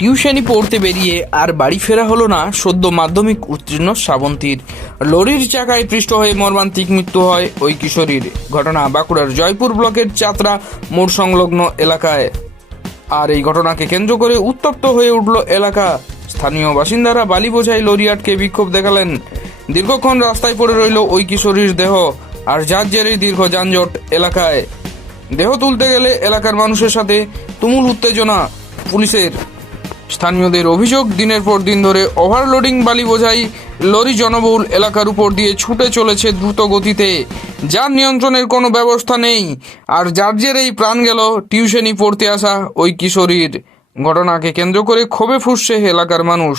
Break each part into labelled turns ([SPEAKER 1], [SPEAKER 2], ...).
[SPEAKER 1] টিউশনি পড়তে বেরিয়ে আর বাড়ি ফেরা হলো না, সদ্য মাধ্যমিক উত্তীর্ণ শ্রাবন্তীর। লরির চাকায় পৃষ্ঠ হয়ে মর্মান্তিক মৃত্যু হয় ওই কিশোরীর। ঘটনা বাঁকুড়ার জয়পুর ব্লকের চাতরা মোড় সংলগ্ন এলাকায়। আর এই ঘটনাকে কেন্দ্র করে উত্তপ্ত হয়ে উঠল এলাকা। স্থানীয় বাসিন্দারা বালি বোঝাই লরি আটকে বিক্ষোভ দেখালেন। দীর্ঘক্ষণ রাস্তায় পড়ে রইল ওই কিশোরীর দেহ, আর যার জেরেই দীর্ঘ যানজট এলাকায়। দেহ তুলতে গেলে এলাকার মানুষের সাথে তুমুল উত্তেজনা, পুলিশের স্থানীয়দের অভিযোগ, দিনের পর দিন ধরে ওভারলোডিং বালি বোঝাই লরি জনবহুল এলাকার উপর দিয়ে ছুটে চলেছে দ্রুত গতিতে যার নিয়ন্ত্রণের কোনো ব্যবস্থা নেই। আর যার জেরেই প্রাণ গেল টিউশনি পড়তে আসা ওই কিশোরীর। ঘটনাকে কেন্দ্র করে ক্ষোভে ফুসছে এলাকার মানুষ।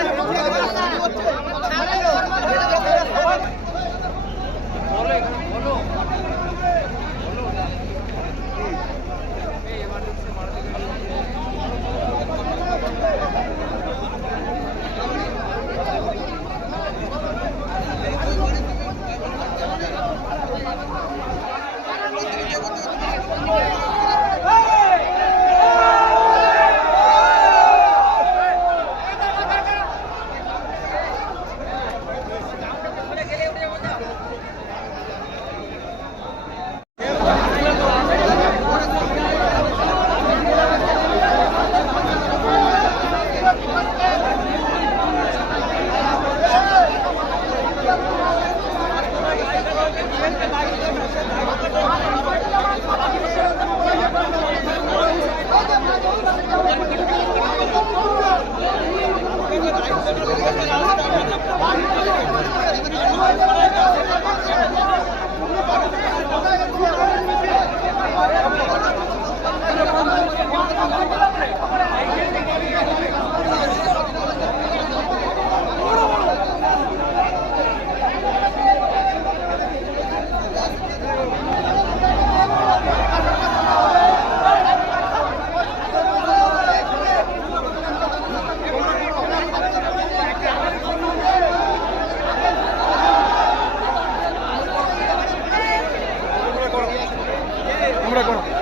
[SPEAKER 2] reconocer.